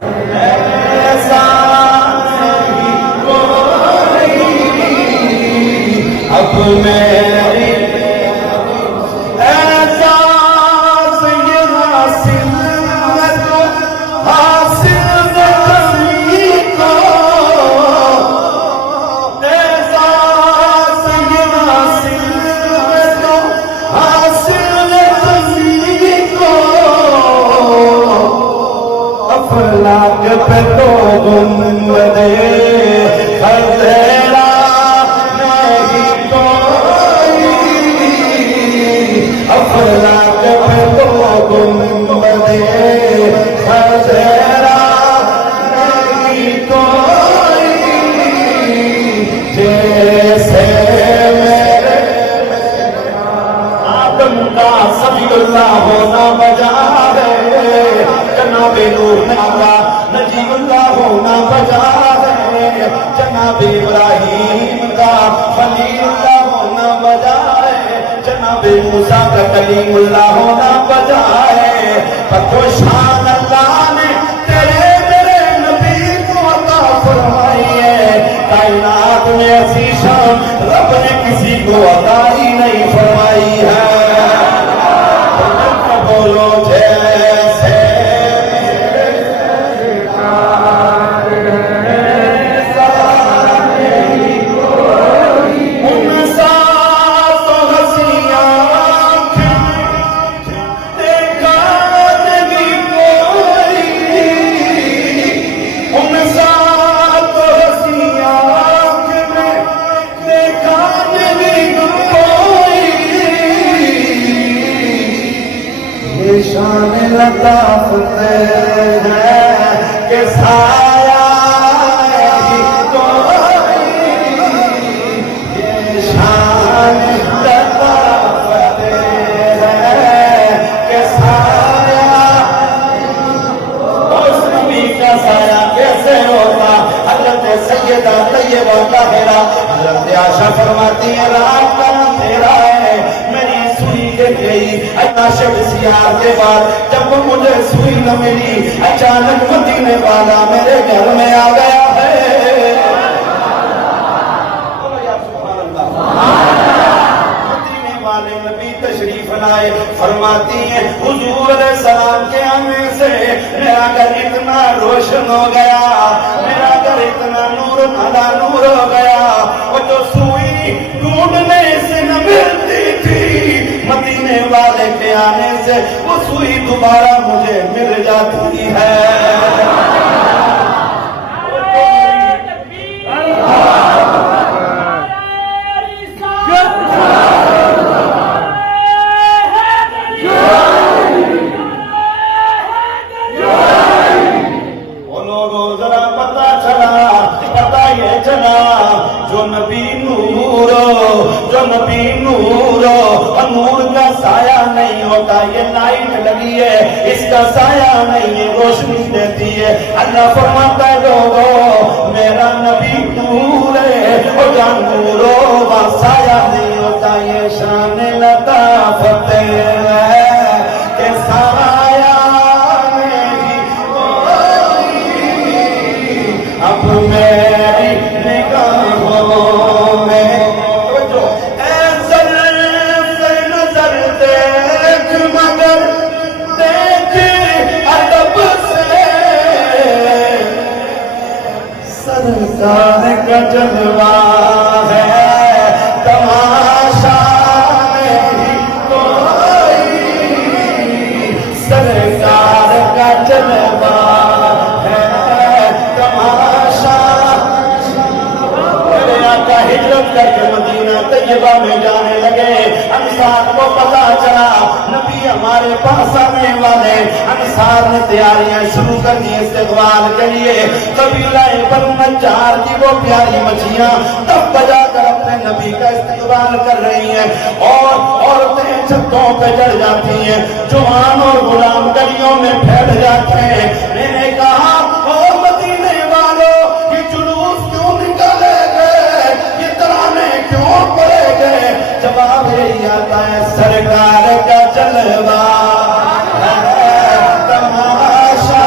ایسا نہیں کوئی اب میری اعزاز یہ حاصل ہے تو حاصل ہے کبھی کو اعزاز یہ حاصل ہے تو حاصل ہے کبھی کو افلاک پہ تو گنبدے خضرا نہیں کوئی افلاک پہ تو گنبدے خضرا نہیں کوئی جیسے میرے آدم کا صفی اللہ ہونا بجا ہے جناب نوح کا نجیب اللہ ہونا بجا ہے جناب ابراہیم کا خلیل اللہ ہونا بجا ہے جناب موسیٰ کا کلیم اللہ ہونا بجا ہے پر تو شان اللہ نے تیرے میرے نبی کو عطا فرمائی ہے کائنات میں ایسی شان رب نے کسی کو عطا ہی نہیں فرمائی ہے بولو جیسے شان لطافت ہے کہ سایہ نہیں کوئی یہ شان لطافت ہے کہ سایہ اس نبی کا سایہ کیسے ہوتا حضرت سیدہ طیبہ طاہرہ حضرت عائشہ فرماتی ہے رات کا اندھیرا ہے میری سوئی گر گئی شب سیاہ کے بعد جب مجھے سوئی نہ ملی اچانک مدینے والا میرے گھر میں آ گیا ہے مدینے والے نبی تشریف لائے فرماتی ہیں حضور علیہ السلام کے آنے سے میرا گھر اتنا روشن ہو گیا میرا گھر اتنا نور بھلا نور ہو گیا وہ جو سوئی ڈھونڈنے سے نہ ملتی تھی مدینے والے کے آنے سے وہ سوئی دوبارہ مجھے مل جاتی ہے وہ لوگوں ذرا پتا یہ چلا جو نبی نور اور نور کا سایہ نہیں ہوتا یہ لائٹ لگی ہے اس کا سایہ نہیں ہے روشنی دیتی ہے اللہ فرماتا ہے لوگوں میرا نبی نور ہے اور جان نور کا سایہ نہیں ہوتا یہ شان لطافت ہے کہ سایہ نہیں کوئی اب میری نگاہوں میں سرکار کا جلوہ ہے تماشا نہیں کوئی سرکار کا جلوہ ہے تماشا میرے آقا ہجرت کر کے مدینہ طیبہ میں جانے لگے انصار کو پتا چلا نبی ہمارے پاس آنے والے انصار نے تیاریاں شروع کر دی استقبال کے لیے قبیلہ بنو نجار کی وہ پیاری مچھیاں تب بجا کر اپنے نبی کا استقبال کر رہی ہیں اور عورتیں چھتوں پہ چڑھ جاتی ہیں جوان اور غلام گلیوں میں پھیل جاتے ہیں میں نے کہا او مدینے والوں یہ جلوس کیوں نکالے گئے یہ ترانے کیوں پڑے گئے جواب یہی آتا ہے سرکار کا جلوہ ہے تماشا